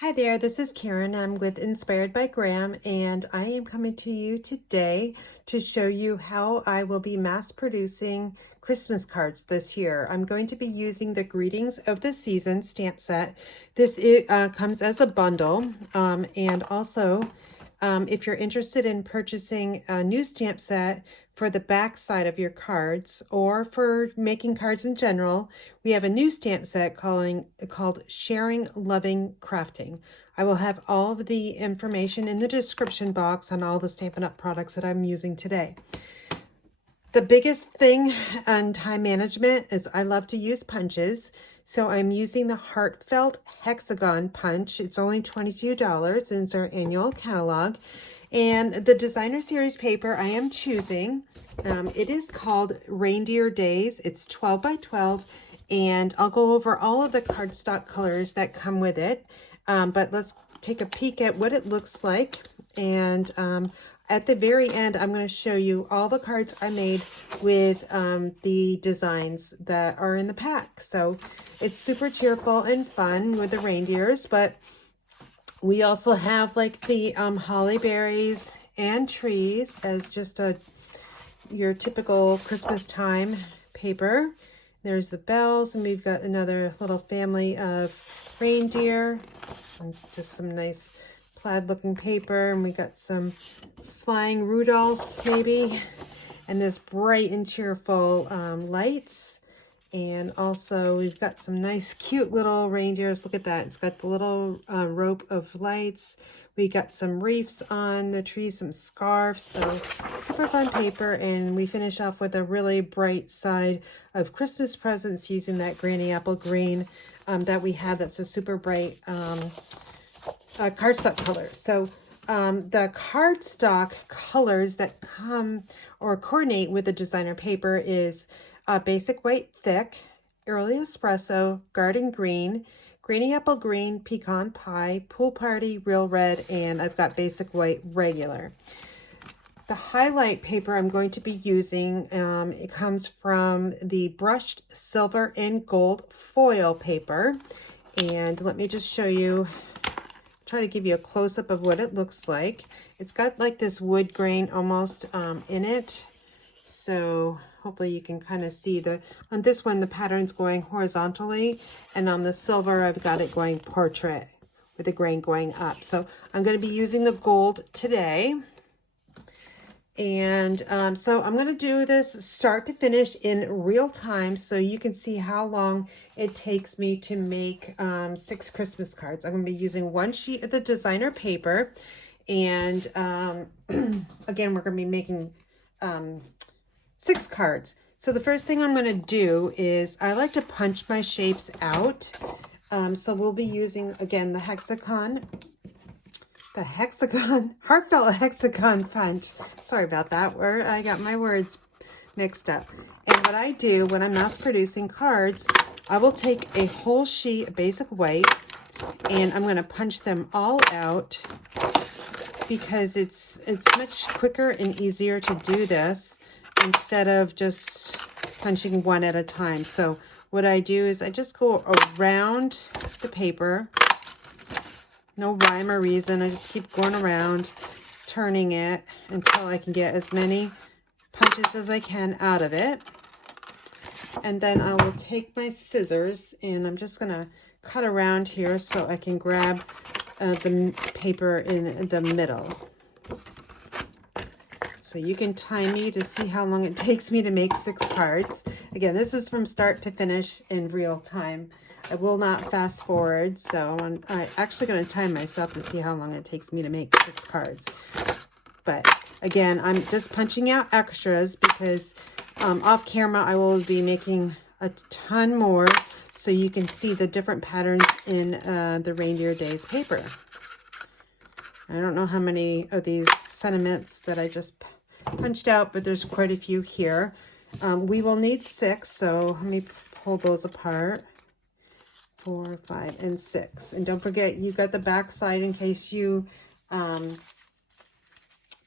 Hi there, this is Karen. I'm with Inspired by Graham, and I am coming to you today to show you how I will be mass producing Christmas cards this year. I'm going to be using the Greetings of the Season stamp set. This comes as a bundle, and also if you're interested in purchasing a new stamp set for the back side of your cards or for making cards in general, we have a new stamp set called Sharing Loving Crafting. I will have all of the information in the description box on all the Stampin' Up! Products that I'm using today. The biggest thing on time management is I love to use punches. So I'm using the Heartfelt Hexagon punch. It's only $22 and it's our annual catalog. And the designer series paper I am choosing, it is called Reindeer Days. It's 12 by 12, and I'll go over all of the cardstock colors that come with it. But let's take a peek at what it looks like. And at the very end, I'm going to show you all the cards I made with the designs that are in the pack. So it's super cheerful and fun with the reindeers, but we also have like the holly berries and trees as just your typical Christmas time paper. There's the bells, and we've got another little family of reindeer and just some nice plaid looking paper, and we got some flying Rudolphs maybe, and this bright and cheerful lights. And also we've got some nice cute little reindeers. Look at that. It's got the little rope of lights. We got some wreaths on the tree, some scarves. So super fun paper. And we finish off with a really bright side of Christmas presents using that granny apple green that we have. That's a super bright cardstock color. So the cardstock colors that come or coordinate with the designer paper is basic white thick, early espresso, garden green, granny apple green, pecan pie, pool party, real red, and I've got basic white regular. The highlight paper I'm going to be using, it comes from the brushed silver and gold foil paper. And let me just show you, try to give you a close-up of what it looks like. It's got like this wood grain almost in it. So hopefully you can kind of see on this one, the pattern's going horizontally, and on the silver, I've got it going portrait with the grain going up. So I'm going to be using the gold today. And so I'm going to do this start to finish in real time so you can see how long it takes me to make 6 Christmas cards. I'm going to be using 1 sheet of the designer paper. And again, we're going to be making 6 cards. So the first thing I'm going to do is I like to punch my shapes out. So we'll be using, again, the Heartfelt Hexagon punch. Sorry about that, where I got my words mixed up. And what I do when I'm mass producing cards, I will take a whole sheet of basic white and I'm going to punch them all out because it's much quicker and easier to do this instead of just punching one at a time. So what I do is I just go around the paper. No rhyme or reason. I just keep going around, turning it until I can get as many punches as I can out of it. And then I will take my scissors and I'm just going to cut around here so I can grab the paper in the middle. So you can time me to see how long it takes me to make 6 cards. Again, this is from start to finish in real time. I will not fast forward, so I'm actually going to time myself to see how long it takes me to make 6 cards. But again, I'm just punching out extras because off camera I will be making a ton more so you can see the different patterns in the Reindeer Days paper. I don't know how many of these sentiments that I just punched out, but there's quite a few here. We will need 6, so let me pull those apart. 4, 5, and 6. And don't forget, you got the back side in case you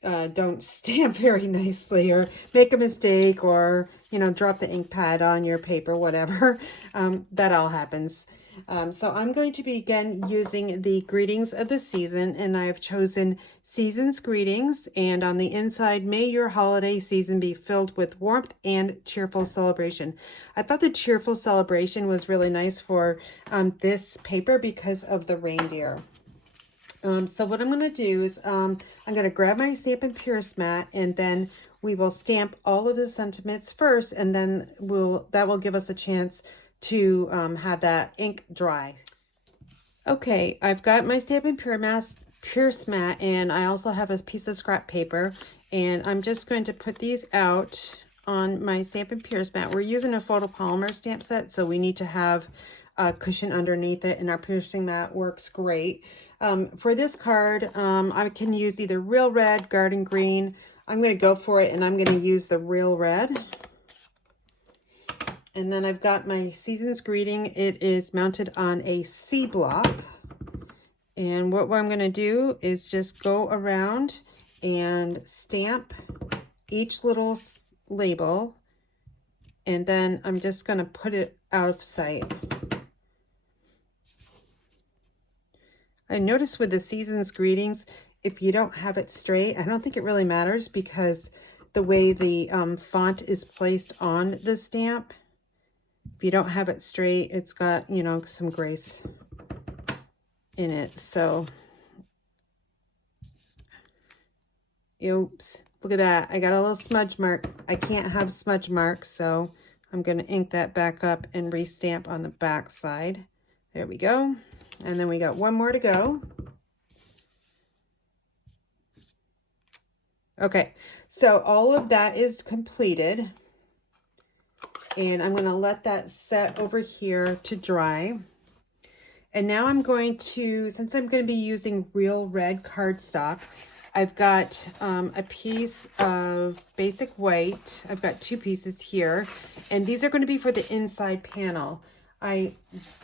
don't stamp very nicely or make a mistake or, you know, drop the ink pad on your paper, whatever. That all happens. So I'm going to begin using the greetings of the season, and I've chosen Season's Greetings, and on the inside, may your holiday season be filled with warmth and cheerful celebration. I thought the cheerful celebration was really nice for this paper because of the reindeer. So what I'm going to do is I'm going to grab my Stampin' Pierce mat, and then we will stamp all of the sentiments first, and then that will give us a chance to have that ink dry. Okay, I've got my Stampin' Pierce mat, and I also have a piece of scrap paper, and I'm just going to put these out on my Stampin' Pierce mat. We're using a photopolymer stamp set, so we need to have a cushion underneath it, and our piercing mat works great. For this card, I can use either Real Red, Garden Green. I'm going to go for it, and I'm going to use the Real Red. And then I've got my Season's Greeting. It is mounted on a C block. And what I'm going to do is just go around and stamp each little label. And then I'm just going to put it out of sight. I noticed with the Season's Greetings, if you don't have it straight, I don't think it really matters because the way the font is placed on the stamp, if you don't have it straight, it's got, you know, some grace in it. So, oops, look at that. I got a little smudge mark. I can't have smudge marks, so I'm going to ink that back up and restamp on the back side. There we go. And then we got one more to go. Okay, so all of that is completed. And I'm going to let that set over here to dry. And now I'm going to, since I'm going to be using Real Red cardstock, I've got a piece of basic white. I've got 2 pieces here. And these are going to be for the inside panel. I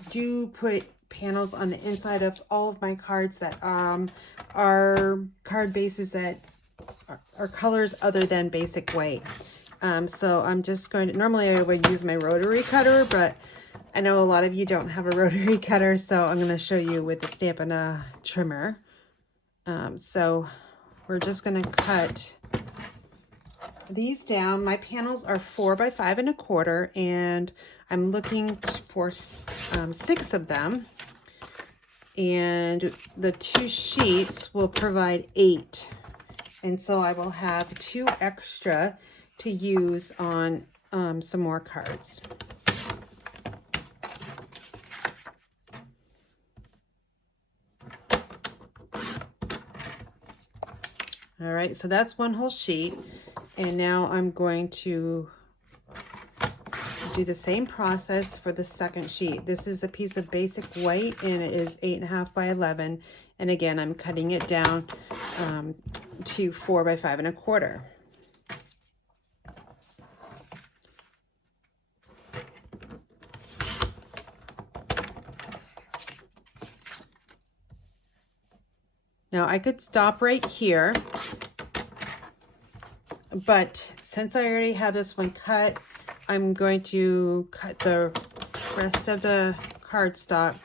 do put panels on the inside of all of my cards that are card bases that are colors other than basic white. So I'm just going to, normally I would use my rotary cutter, but I know a lot of you don't have a rotary cutter, so I'm going to show you with the Stampin' trimmer. So we're just going to cut these down. My panels are 4 by 5 1/4, and I'm looking for 6 of them. And the 2 sheets will provide 8. And so I will have 2 extra to use on some more cards. All right, so that's one whole sheet. And now I'm going to do the same process for the second sheet. This is a piece of basic white, and it is 8.5 by 11. And again, I'm cutting it down to 4 by 5 1/4. Now I could stop right here, but since I already have this one cut, I'm going to cut the rest of the cardstock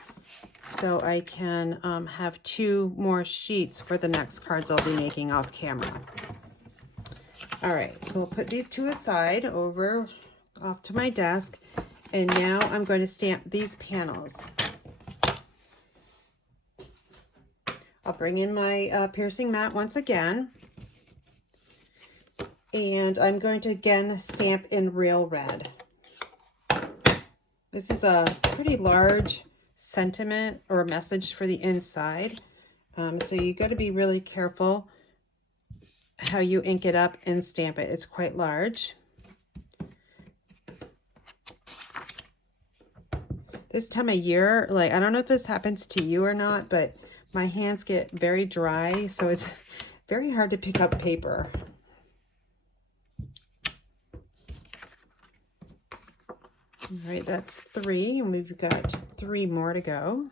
so I can have 2 more sheets for the next cards I'll be making off camera. All right, so we'll put these 2 aside over off to my desk, and now I'm going to stamp these panels. I'll bring in my piercing mat once again, and I'm going to again stamp in Real Red. This is a pretty large sentiment or message for the inside, so you got to be really careful how you ink it up and stamp it. It's quite large. This time of year, like, I don't know if this happens to you or not, but my hands get very dry, so it's very hard to pick up paper. All right, that's 3, and we've got 3 more to go.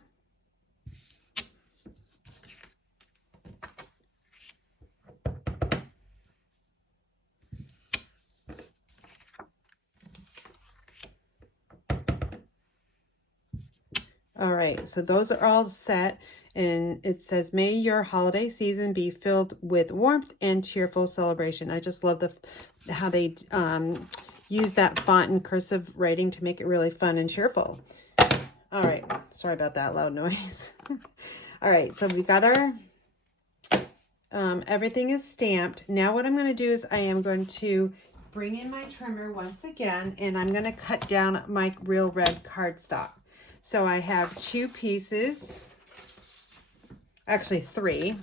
All right, so those are all set. And it says, may your holiday season be filled with warmth and cheerful celebration. I just love how they use that font and cursive writing to make it really fun and cheerful. All right, sorry about that loud noise. All right, so we got our, everything is stamped. Now what I'm gonna do is I am going to bring in my trimmer once again, and I'm gonna cut down my real red cardstock. So I have 2 pieces, actually 3.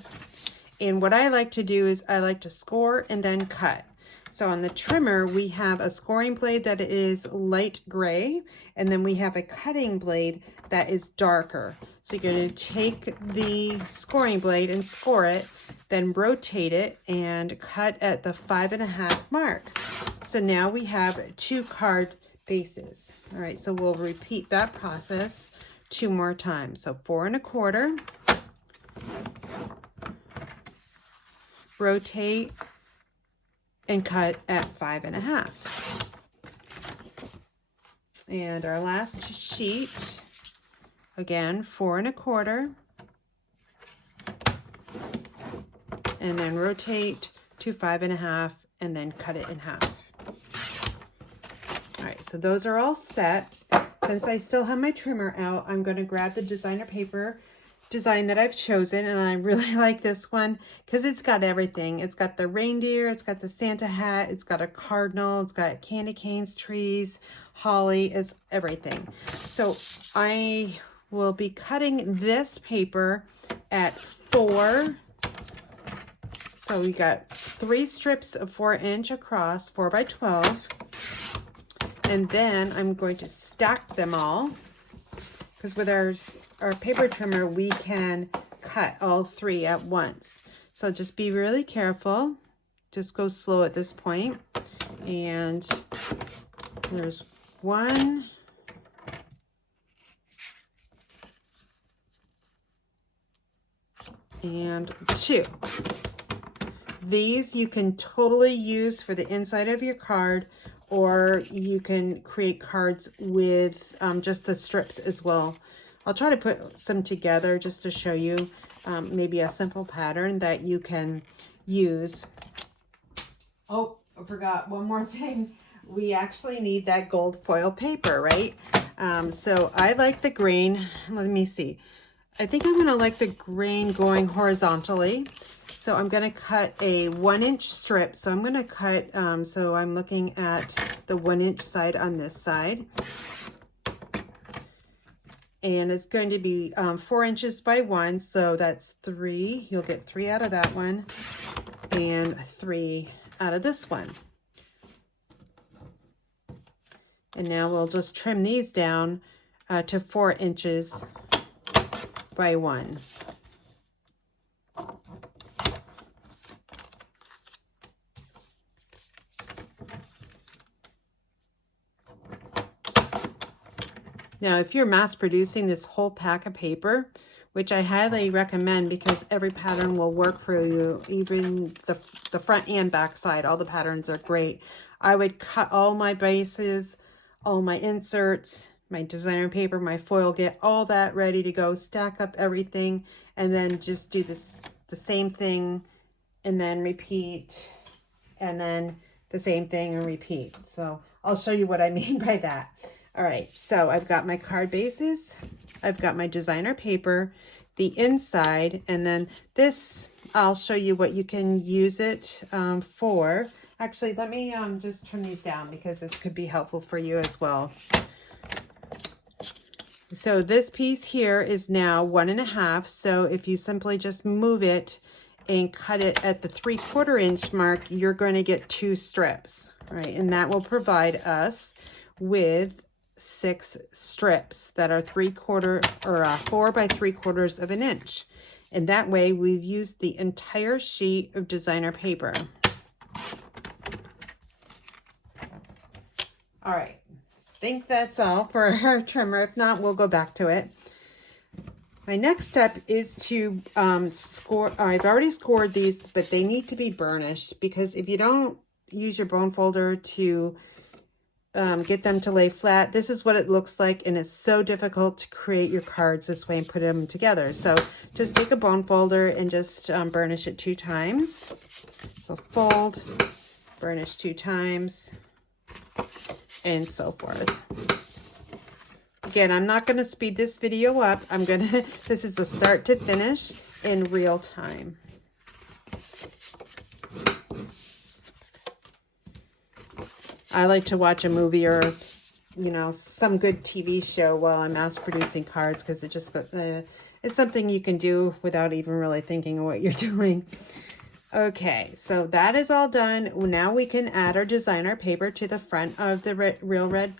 And what I like to do is I like to score and then cut. So on the trimmer, we have a scoring blade that is light gray, and then we have a cutting blade that is darker. So you're going to take the scoring blade and score it, then rotate it and cut at the 5.5 mark. So now we have 2 card bases. All right, so we'll repeat that process 2 more times. So 4 1/4, rotate and cut at 5.5. And our last sheet, again, 4 1/4, and then rotate to 5.5 and then cut it in half. All right, so those are all set. Since I still have my trimmer out, I'm going to grab the designer paper design that I've chosen, and I really like this one because it's got everything. It's got the reindeer, it's got the Santa hat, it's got a cardinal, it's got candy canes, trees, holly, it's everything. So I will be cutting this paper at 4. So we got 3 strips of 4" across, 4 by 12. And then I'm going to stack them all, because with our paper trimmer, we can cut all 3 at once. So just be really careful. Just go slow at this point. And there's 1. And 2. These you can totally use for the inside of your card, or you can create cards with just the strips as well. I'll try to put some together just to show you maybe a simple pattern that you can use. Oh, I forgot one more thing. We actually need that gold foil paper, right? So I like the grain. Let me see. I think I'm gonna like the grain going horizontally. So I'm gonna cut a 1" strip. So I'm gonna cut, so I'm looking at the 1" side on this side. And it's going to be 4 inches by 1, so that's 3. You'll get 3 out of that one, and 3 out of this one. And now we'll just trim these down to 4 inches by 1. Now, if you're mass producing this whole pack of paper, which I highly recommend because every pattern will work for you, even the front and back side, all the patterns are great. I would cut all my bases, all my inserts, my designer paper, my foil, get all that ready to go, stack up everything, and then just do this the same thing, and then repeat, and then the same thing and repeat. So I'll show you what I mean by that. All right, so I've got my card bases, I've got my designer paper, the inside, and then this, I'll show you what you can use it for. Actually, let me just trim these down because this could be helpful for you as well. So this piece here is now 1 1/2. So if you simply just move it and cut it at the 3/4 inch mark, you're going to get 2 strips, right? And that will provide us with 6 strips that are 3/4 or 4 by 3/4 of an inch. And that way we've used the entire sheet of designer paper. All right, I think that's all for our trimmer. If not, we'll go back to it. My next step is to score. I've already scored these, but they need to be burnished, because if you don't use your bone folder to get them to lay flat. This is what it looks like, and it's so difficult to create your cards this way and put them together. So just take a bone folder and just burnish it 2 times. So fold, burnish 2 times, and so forth. Again, I'm not going to speed this video up. This is a start to finish in real time. I like to watch a movie or, you know, some good TV show while I'm mass producing cards, because it just, it's something you can do without even really thinking of what you're doing. Okay, so that is all done. Now we can add our designer paper to the front of the Real Red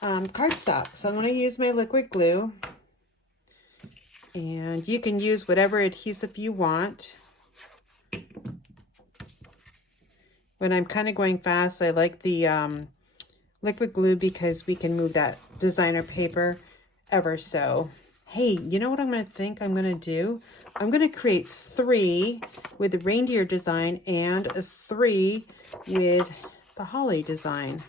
cardstock. So I'm going to use my liquid glue, and you can use whatever adhesive you want. When I'm kind of going fast, I like the liquid glue because we can move that designer paper ever so. Hey, you know what I'm going to do? I'm going to create 3 with the reindeer design and 3 with the holly design.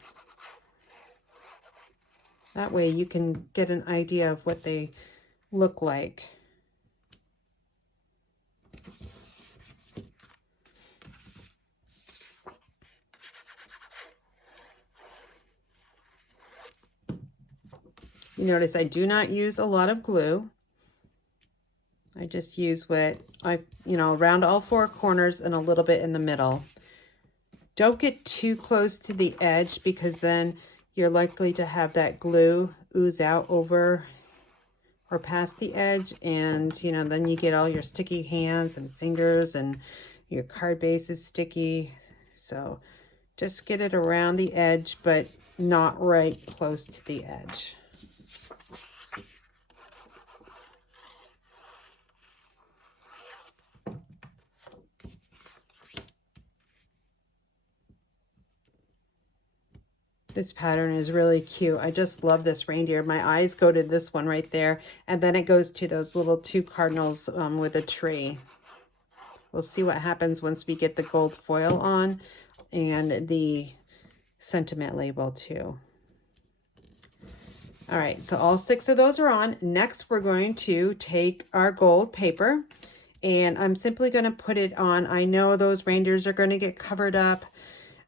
That way you can get an idea of what they look like. You notice I do not use a lot of glue. I just use what around all 4 corners and a little bit in the middle. Don't get too close to the edge, because then you're likely to have that glue ooze out over or past the edge, and then you get all your sticky hands and fingers, and your card base is sticky. So just get it around the edge, but not right close to the edge. This pattern is really cute. I just love this reindeer. My eyes go to this one right there, and then it goes to those little 2 cardinals with a tree. We'll see what happens once we get the gold foil on and the sentiment label too. All right, so all 6 of those are on. Next, we're going to take our gold paper, and I'm simply going to put it on. I know those reindeers are going to get covered up.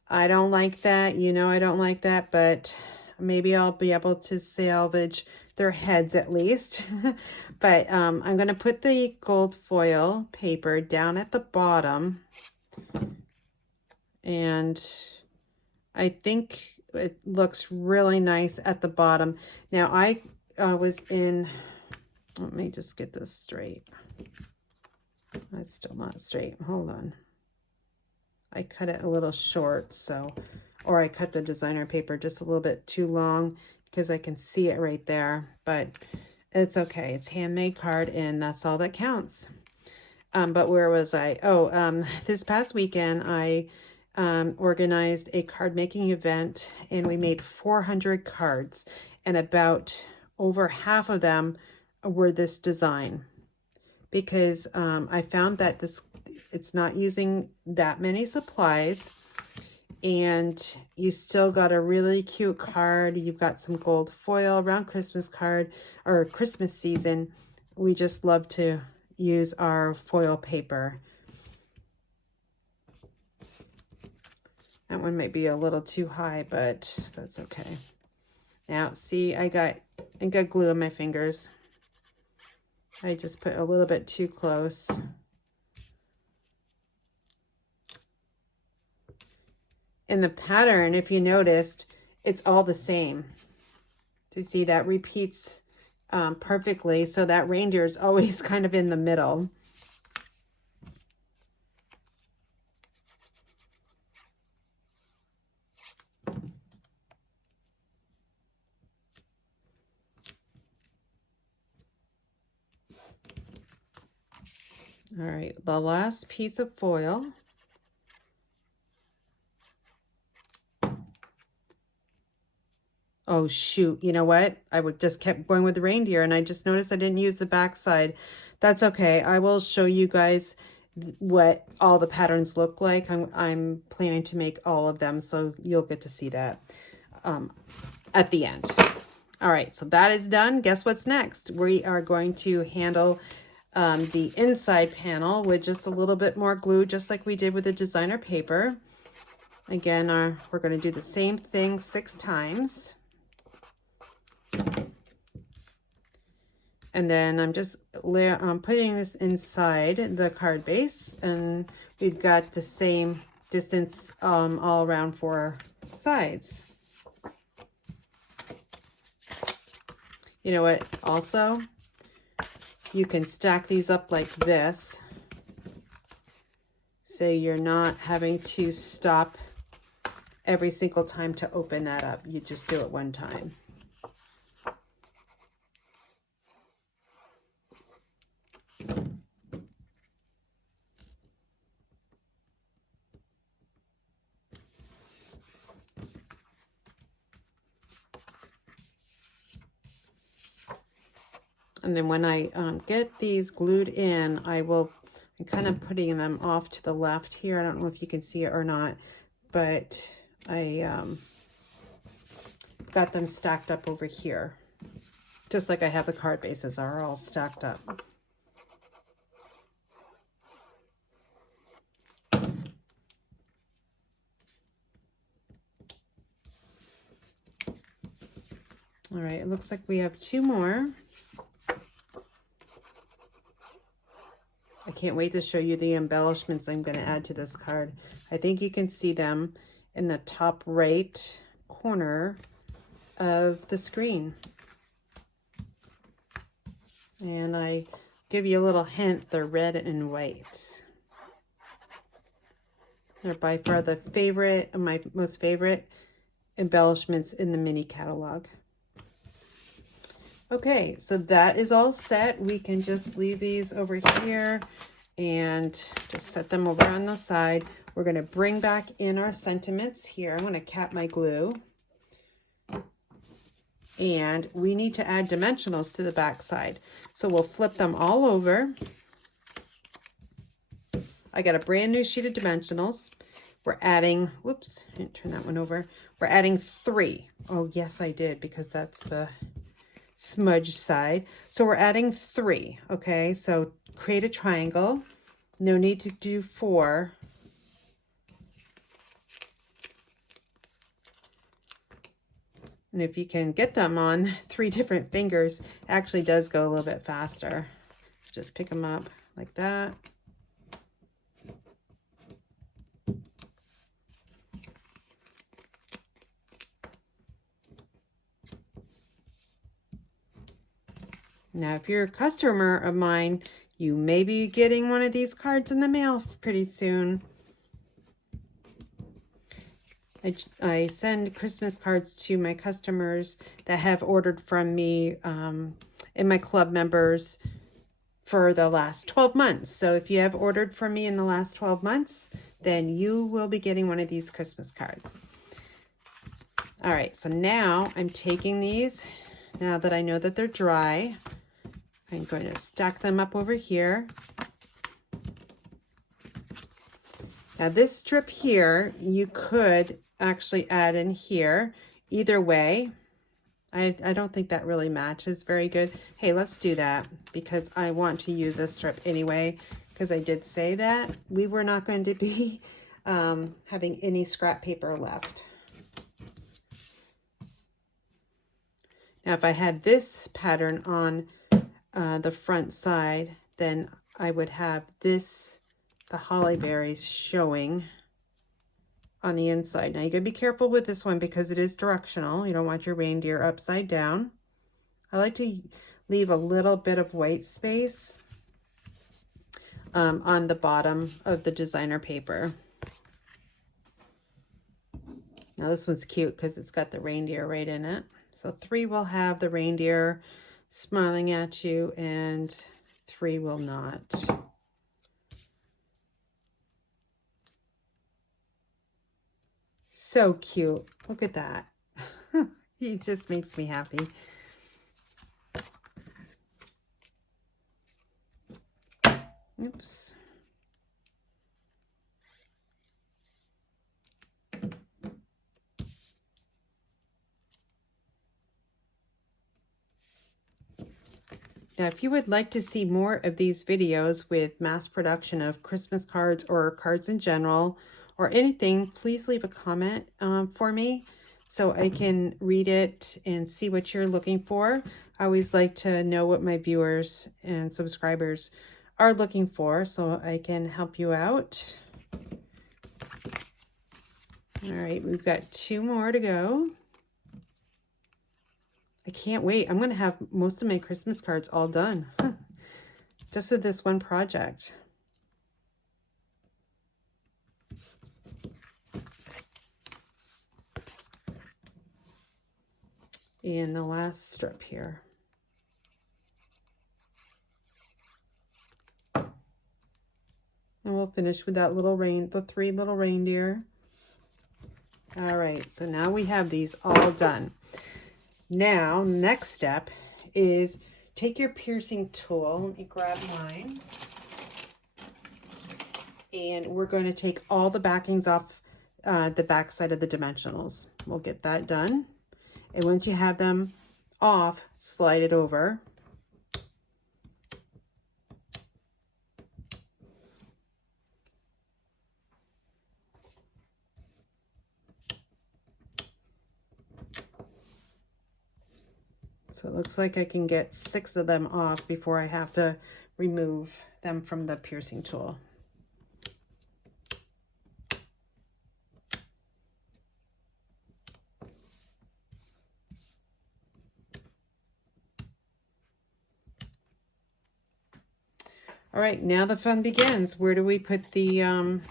I don't like that, I don't like that, but maybe I'll be able to salvage their heads at least. But I'm going to put the gold foil paper down at the bottom, and I think it looks really nice at the bottom. Now I was in, let me just get this straight. That's still not straight. Hold on. I cut it a little short, or I cut the designer paper just a little bit too long, because I can see it right there, but it's okay. It's handmade card, and that's all that counts. But where was I? Oh, this past weekend, I organized a card making event, and we made 400 cards, and about over half of them were this design, because I found that it's not using that many supplies, and you still got a really cute card. You've got some gold foil around Christmas card or Christmas season. We just love to use our foil paper. That one might be a little too high, but that's okay. Now, see, I got glue on my fingers. I just put a little bit too close. In the pattern, if you noticed, it's all the same. To see that repeats perfectly, so that reindeer is always kind of in the middle. All right, the last piece of foil. Oh shoot, you know what? I would just kept going with the reindeer, and I just noticed I didn't use the back side. That's okay. I will show you guys what all the patterns look like. I'm planning to make all of them, so you'll get to see that. at the end. All right, so that is done. Guess what's next? We are going to handle the inside panel with just a little bit more glue, just like we did with the designer paper. Again, we're going to do the same thing 6 times. And then I'm just putting this inside the card base, and we've got the same distance all around 4 sides. You know what, also, you can stack these up like this, so you're not having to stop every single time to open that up. You just do it one time. And then when I get these glued in, I'm kind of putting them off to the left here. I don't know if you can see it or not, but I got them stacked up over here, just like I have the card bases are all stacked up. All right, it looks like we have 2 more. I can't wait to show you the embellishments I'm going to add to this card. I think you can see them in the top right corner of the screen. And I give you a little hint, they're red and white. They're by far my most favorite embellishments in the mini catalog. Okay, so that is all set. We can just leave these over here and just set them over on the side. We're going to bring back in our sentiments here. I'm going to cap my glue. And we need to add dimensionals to the back side. So we'll flip them all over. I got a brand new sheet of dimensionals. We're adding, whoops, I didn't turn that one over. We're adding 3. Oh, yes, I did, because that's the smudge side. So we're adding 3, okay? So create a triangle. No need to do 4. And if you can get them on 3 different fingers, it actually does go a little bit faster. Just pick them up like that. Now, if you're a customer of mine, you may be getting one of these cards in the mail pretty soon. I send Christmas cards to my customers that have ordered from me and my club members for the last 12 months. So if you have ordered from me in the last 12 months, then you will be getting one of these Christmas cards. All right, so now I'm taking these, now that I know that they're dry, I'm going to stack them up over here. Now this strip here, you could actually add in here. Either way, I don't think that really matches very good. Hey, let's do that because I want to use this strip anyway, because I did say that we were not going to be having any scrap paper left. Now, if I had this pattern on the front side, then I would have this, the holly berries showing on the inside. Now you gotta be careful with this one because it is directional. You don't want your reindeer upside down. I like to leave a little bit of white space on the bottom of the designer paper. Now this one's cute because it's got the reindeer right in it. So 3 will have the reindeer smiling at you and 3 will not. So cute. Look at that. He just makes me happy. Oops. Now, if you would like to see more of these videos with mass production of Christmas cards or cards in general or anything, please leave a comment for me so I can read it and see what you're looking for. I always like to know what my viewers and subscribers are looking for so I can help you out. All right, we've got 2 more to go. I can't wait. I'm going to have most of my Christmas cards all done. Just with this one project. And the last strip here. And we'll finish with that little the 3 little reindeer. All right, so now we have these all done. Now, next step is take your piercing tool. Let me grab mine. And we're going to take all the backings off the back side of the dimensionals. We'll get that done. And once you have them off, slide it over. So it looks like I can get 6 of them off before I have to remove them from the piercing tool. All right, now the fun begins. Where do we put the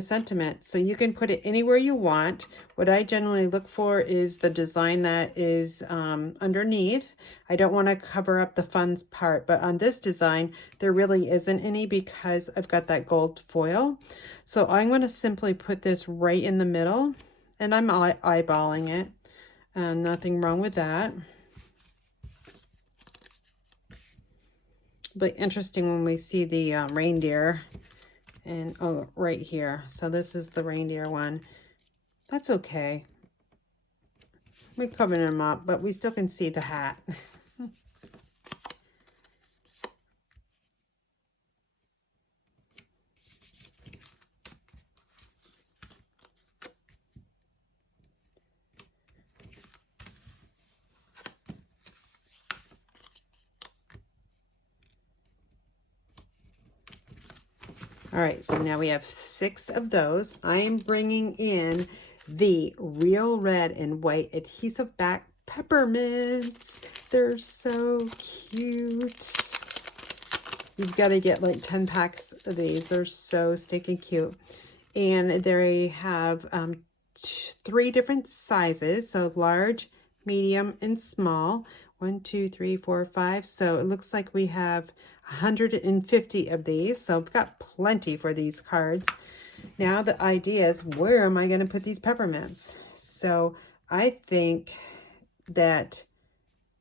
sentiment? So you can put it anywhere you want. What I generally look for is the design that is underneath. I don't want to cover up the fun part, but on this design, there really isn't any because I've got that gold foil. So I'm going to simply put this right in the middle, and I'm eyeballing it. Nothing wrong with that. But interesting when we see the reindeer and right here. So this is the reindeer one. That's okay. We covered them up, but we still can see the hat. All right, so now we have 6 of those. I'm bringing in the Real Red and White Adhesive Back Peppermints. They're so cute. You've got to get like 10 packs of these. They're so stinking cute. And they have 3 different sizes, so large, medium, and small. 1, 2, 3, 4, 5. So it looks like we have 150 of these. So I've got plenty for these cards. Now the idea is, where am I going to put these peppermints? So I think that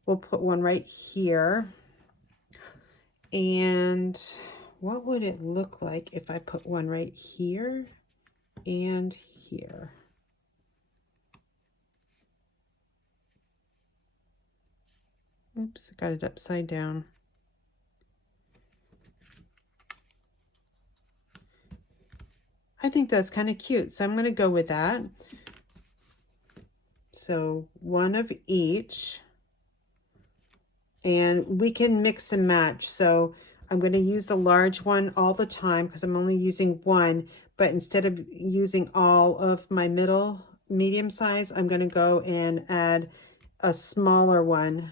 we'll put one right here. And what would it look like if I put one right here and here? Oops, I got it upside down. I think that's kind of cute, so I'm going to go with that. So 1 of each. And we can mix and match. So I'm going to use the large one all the time because I'm only using 1. But instead of using all of my medium size, I'm going to go and add a smaller one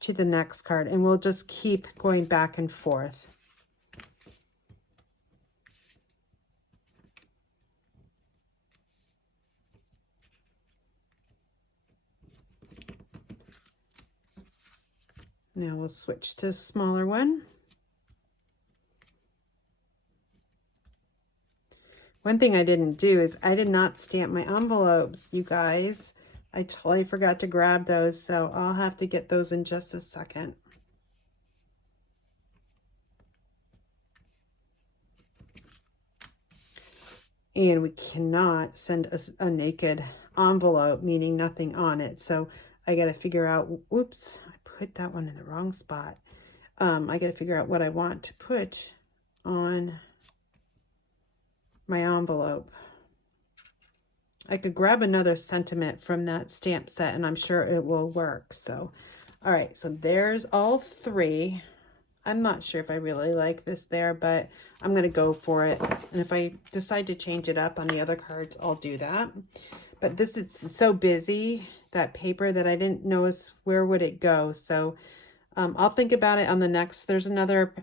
to the next card. And we'll just keep going back and forth. Now we'll switch to a smaller one. One thing I didn't do is I did not stamp my envelopes, you guys. I totally forgot to grab those, so I'll have to get those in just a second. And we cannot send a naked envelope, meaning nothing on it. So I got to figure out, oops, I put that one in the wrong spot. I got to figure out what I want to put on my envelope. I could grab another sentiment from that stamp set and I'm sure it will work. So, all right, so there's all 3. I'm not sure if I really like this there, but I'm going to go for it. And if I decide to change it up on the other cards, I'll do that. But this is so busy, that paper, that I didn't know where would it go. So I'll think about it on the next. There's another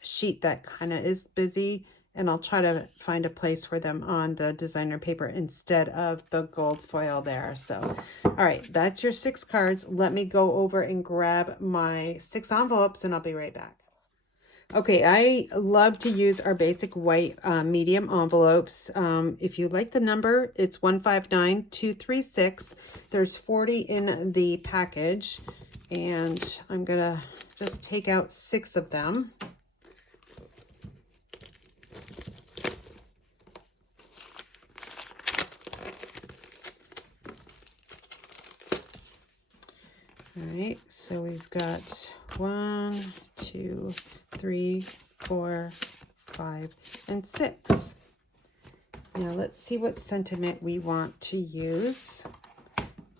sheet that kind of is busy, and I'll try to find a place for them on the designer paper instead of the gold foil there. So, all right, that's your 6 cards. Let me go over and grab my 6 envelopes and I'll be right back. Okay, I love to use our basic white medium envelopes. If you like the number, it's 159236. There's 40 in the package, and I'm gonna just take out 6 of them. All right, so we've got 1, 2, 3, 4, 5, and 6. Now let's see what sentiment we want to use.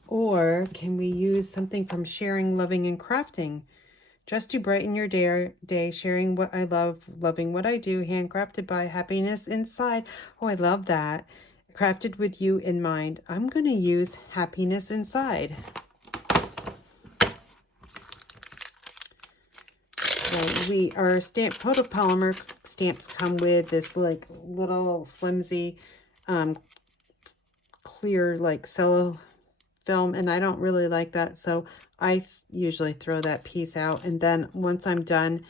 Or can we use something from Sharing, Loving, and Crafting? Just to brighten your day, sharing what I love, loving what I do, handcrafted by happiness inside. Oh, I love that. Crafted with you in mind. I'm going to use happiness inside. So our stamp photopolymer stamps come with this like little flimsy clear like cello film, and I don't really like that, so I usually throw that piece out. And then once I'm done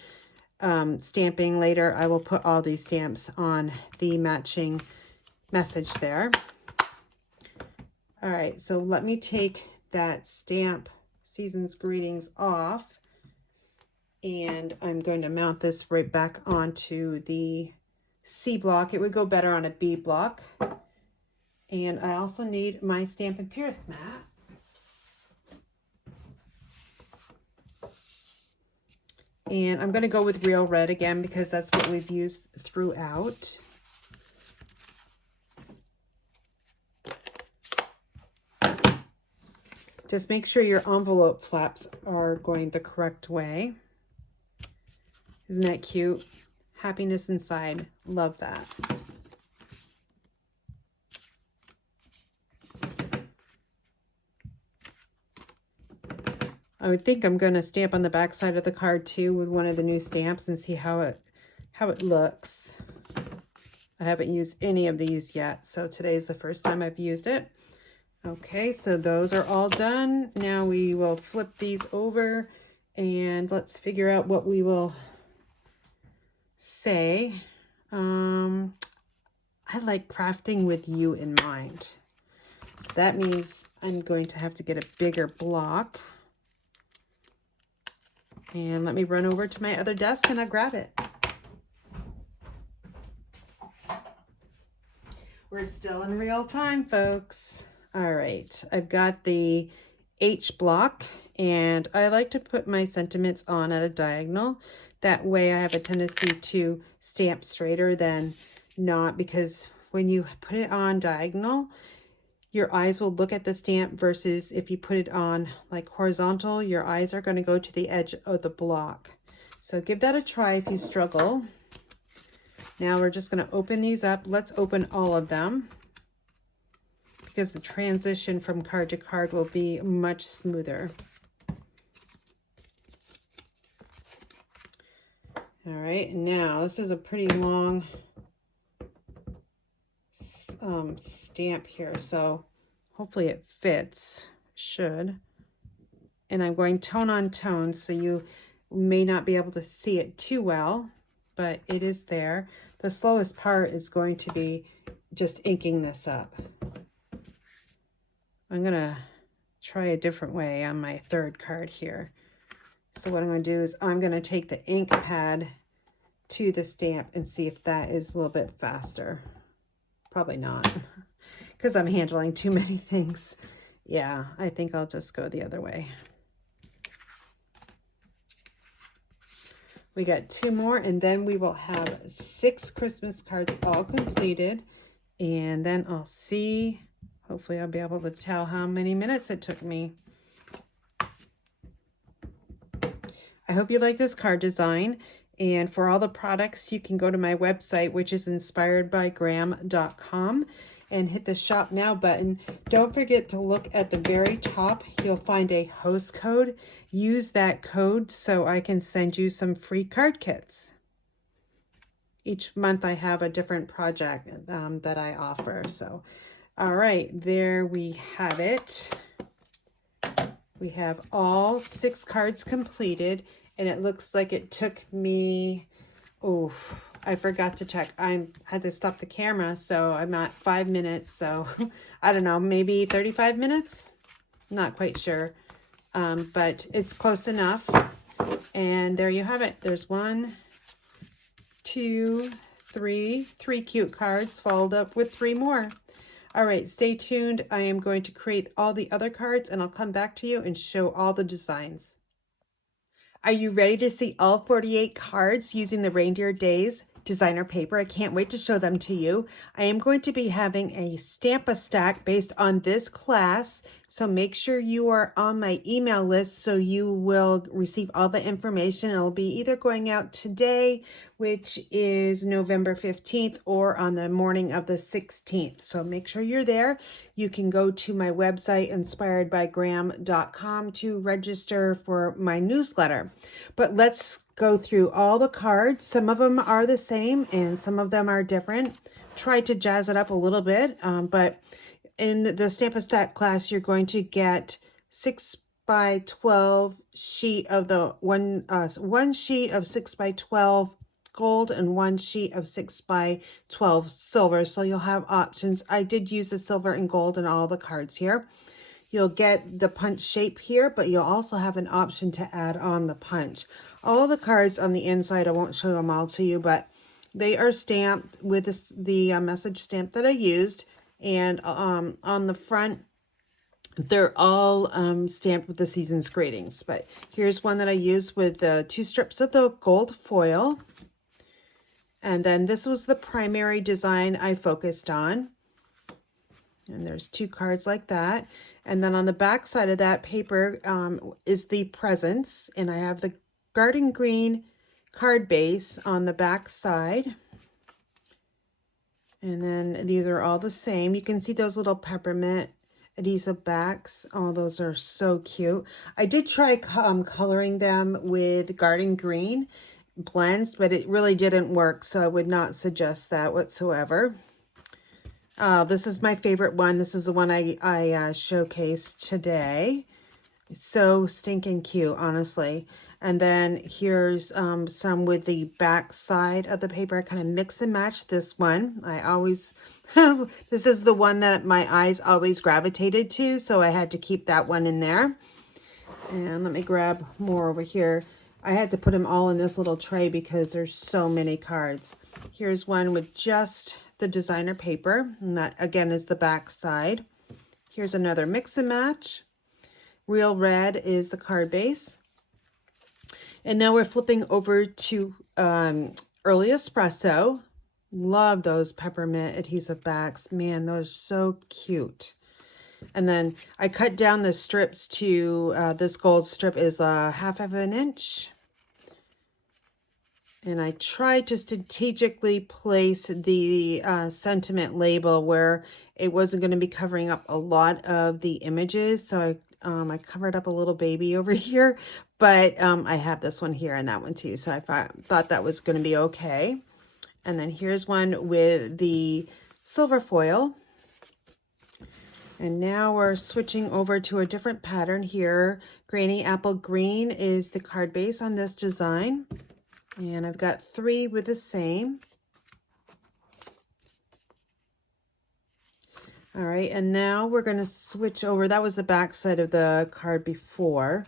stamping later, I will put all these stamps on the matching message there. All right, so let me take that stamp Season's Greetings off. And I'm going to mount this right back onto the C block. It would go better on a B block. And I also need my Stampin' Pierce mat. And I'm going to go with Real Red again because that's what we've used throughout. Just make sure your envelope flaps are going the correct way. Isn't that cute? Happiness inside. Love that. I would think I'm going to stamp on the back side of the card too with one of the new stamps and see how it looks. I haven't used any of these yet, so today's the first time I've used it. Okay, so those are all done. Now we will flip these over and let's figure out what we will say. I like crafting with you in mind. So that means I'm going to have to get a bigger block. And let me run over to my other desk and I'll grab it. We're still in real time, folks. All right, I've got the H block and I like to put my sentiments on at a diagonal. That way I have a tendency to stamp straighter than not, because when you put it on diagonal, your eyes will look at the stamp versus if you put it on like horizontal, your eyes are going to go to the edge of the block. So give that a try if you struggle. Now we're just going to open these up. Let's open all of them because the transition from card to card will be much smoother. All right, now this is a pretty long stamp here, so hopefully it fits. Should. And I'm going tone on tone, so you may not be able to see it too well, but it is there. The slowest part is going to be just inking this up. I'm gonna try a different way on my third card here. So what I'm going to do is I'm going to take the ink pad to the stamp and see if that is a little bit faster. Probably not, because I'm handling too many things. Yeah, I think I'll just go the other way. We got 2 more, and then we will have 6 Christmas cards all completed. And then I'll see, hopefully I'll be able to tell how many minutes it took me. I hope you like this card design. And for all the products, you can go to my website, which is inspiredbygraham.com, and hit the Shop Now button. Don't forget to look at the very top. You'll find a host code. Use that code so I can send you some free card kits. Each month I have a different project that I offer. So, all right, there we have it. We have all 6 cards completed, and it looks like it took me, oh, I forgot to check. I had to stop the camera, so I'm at 5 minutes. So I don't know, maybe 35 minutes? Not quite sure, but it's close enough. And there you have it. There's 1, 2, 3 cute cards followed up with 3 more. All right, stay tuned. I am going to create all the other cards, and I'll come back to you and show all the designs. Are you ready to see all 48 cards using the Reindeer Days designer paper? I can't wait to show them to you. I am going to be having a Stamp stack based on this class, so make sure you are on my email list so you will receive all the information. It'll be either going out today, which is November 15th, or on the morning of the 16th. So make sure you're there. You can go to my website, inspiredbygraham.com, to register for my newsletter. But let's go through all the cards. Some of them are the same and some of them are different. Try to jazz it up a little bit, but in the Stamp Stack class, you're going to get 6 by 12 sheet of the one sheet of 6 by 12 gold and 1 sheet of 6 by 12 silver. So you'll have options. I did use the silver and gold in all the cards here. You'll get the punch shape here, but you'll also have an option to add on the punch. All the cards on the inside, I won't show them all to you, but they are stamped with the message stamp that I used. And on the front, they're all stamped with the season's greetings. But here's one that I used with 2 strips of the gold foil. And then this was the primary design I focused on. And there's 2 cards like that. And then on the back side of that paper is the presents. And I have the garden green card base on the back side. And then these are all the same. You can see those little peppermint adhesive backs. Oh, those are so cute. I did try coloring them with garden green blends, but it really didn't work, so I would not suggest that whatsoever. This is my favorite one. This is the one I showcased today. So stinking cute, honestly. And then here's some with the back side of the paper. I kind of mix and match this one. I always, this is the one that my eyes always gravitated to, so I had to keep that one in there. And let me grab more over here. I had to put them all in this little tray because there's so many cards. Here's one with just the designer paper, and that again is the back side. Here's another mix and match. Real red is the card base. And now we're flipping over to Early Espresso. Love those peppermint adhesive backs. Man, those are so cute. And then I cut down the strips to, this gold strip is 1/2 inch. And I tried to strategically place the sentiment label where it wasn't going to be covering up a lot of the images. So I covered up a little baby over here, but I have this one here and that one too. So I thought that was going to be okay. And then here's one with the silver foil. And now we're switching over to a different pattern here. Granny Apple Green is the card base on this design. And I've got 3 with the same. All right, and now we're going to switch over. That was the back side of the card before.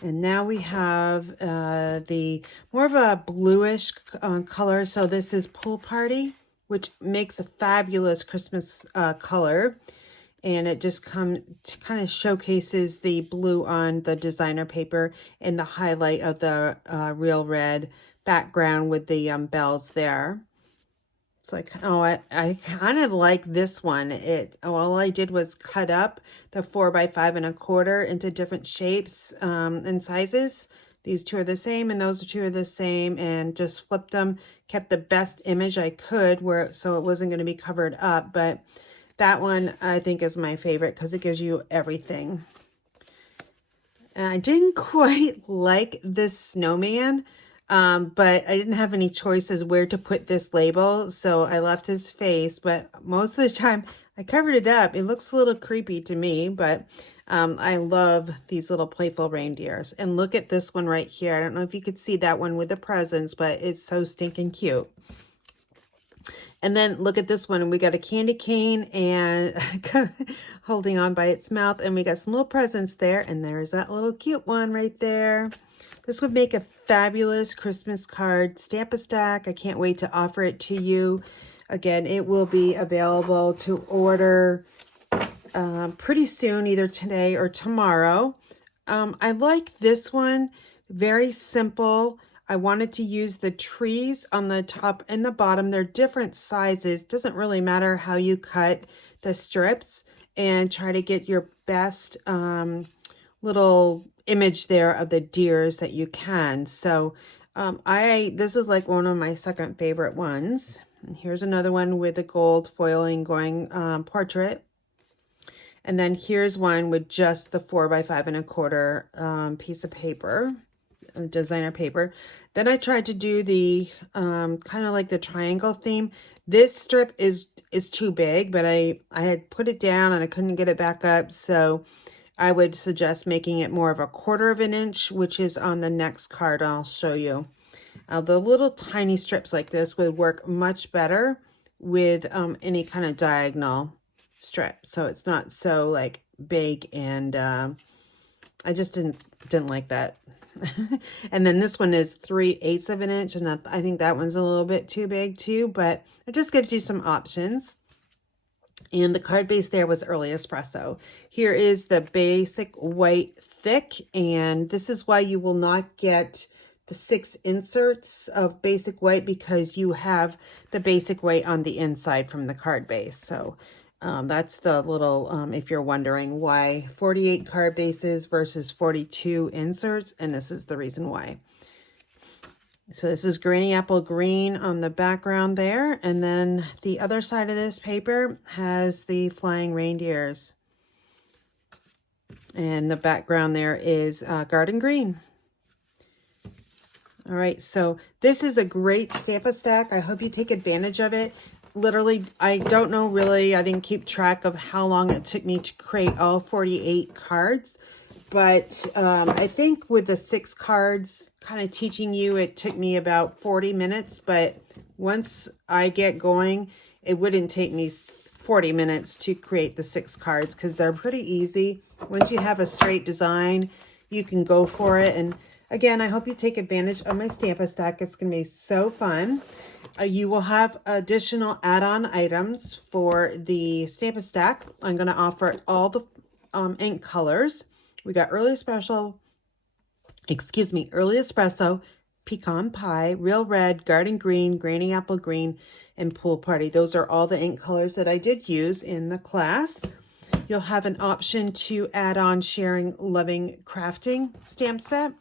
And now we have the more of a bluish color. So this is Pool Party, which makes a fabulous Christmas color. and it just kind of showcases the blue on the designer paper and the highlight of the real red background with the bells there. It's like, oh, I kind of like this one. All I did was cut up the 4x5 1/4 into different shapes and sizes. These two are the same, and those two are the same, and just flipped them. Kept the best image I could so it wasn't going to be covered up. But that one I think is my favorite because it gives you everything. And I didn't quite like this snowman. But I didn't have any choices where to put this label, so I left his face, but most of the time I covered it up. It looks a little creepy to me, but I love these little playful reindeers. And look at this one right here. I don't know if you could see that one with the presents, but it's so stinking cute. And then look at this one, and we got a candy cane and holding on by its mouth, and we got some little presents there, and there's that little cute one right there. This would make a fabulous Christmas card Stamp-A-Stack. I can't wait to offer it to you. Again, it will be available to order pretty soon, either today or tomorrow. I like this one. Very simple. I wanted to use the trees on the top and the bottom. They're different sizes. Doesn't really matter how you cut the strips, and try to get your best little image there of the deers that you can. So this is like one of my second favorite ones. And here's another one with the gold foiling going portrait. And then here's one with just the 4x5 1/4 piece of paper, designer paper. Then I tried to do the kind of like the triangle theme. This strip is too big, but I had put it down and I couldn't get it back up, so I would suggest making it more of a 1/4 of an inch, which is on the next card I'll show you. The little tiny strips like this would work much better with any kind of diagonal strip, so it's not so like big, and I just didn't like that. And then this one is 3/8 of an inch, and I think that one's a little bit too big too, but it just gives you some options. And the card base there was early espresso. Here is the basic white thick, and this is why you will not get the 6 inserts of basic white, because you have the basic white on the inside from the card base. So that's the little, if you're wondering why 48 card bases versus 42 inserts, and this is the reason why. So this is Granny Apple Green on the background there. And then the other side of this paper has the flying reindeers. And the background there is Garden Green. All right, so this is a great Stamp-A-Stack. I hope you take advantage of it. Literally, I don't know really, I didn't keep track of how long it took me to create all 48 cards. But I think with the 6 cards kind of teaching you, it took me about 40 minutes. But once I get going, it wouldn't take me 40 minutes to create the 6 cards, because they're pretty easy. Once you have a straight design, you can go for it. And again, I hope you take advantage of my Stamp-A-Stack. It's going to be so fun. You will have additional add-on items for the Stamp-A-Stack. I'm going to offer all the ink colors. We got Early Espresso, Pecan Pie, Real Red, Garden Green, Granny Apple Green, and Pool Party. Those are all the ink colors that I did use in the class. You'll have an option to add on Sharing Loving Crafting stamp set.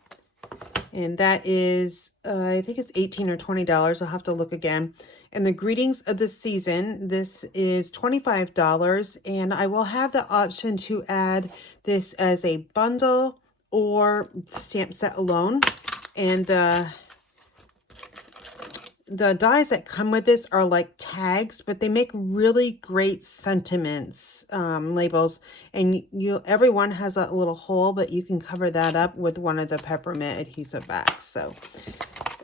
And that is, I think it's $18 or $20. I'll have to look again. And the Greetings of the Season, this is $25. And I will have the option to add this as a bundle or stamp set alone. And the dies that come with this are like tags, but they make really great sentiments labels. And everyone has a little hole, but you can cover that up with one of the peppermint adhesive backs. So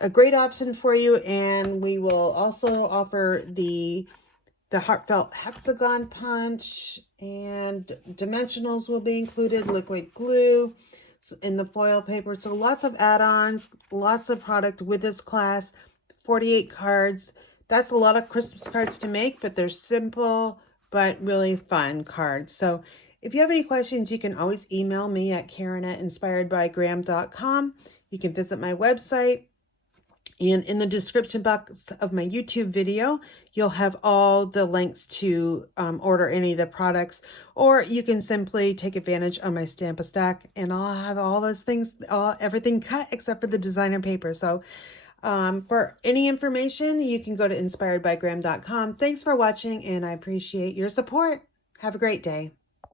a great option for you. And we will also offer the heartfelt hexagon punch, and dimensionals will be included, liquid glue in the foil paper. So lots of add-ons, lots of product with this class. 48 cards. That's a lot of Christmas cards to make, but they're simple, but really fun cards. So if you have any questions, you can always email me at Karen@inspiredbygram.com. You can visit my website. And in the description box of my YouTube video, you'll have all the links to order any of the products, or you can simply take advantage of my Stamp-A-Stack, and I'll have all those things, everything cut except for the designer paper. So for any information, you can go to inspiredbygram.com. Thanks for watching, and I appreciate your support. Have a great day.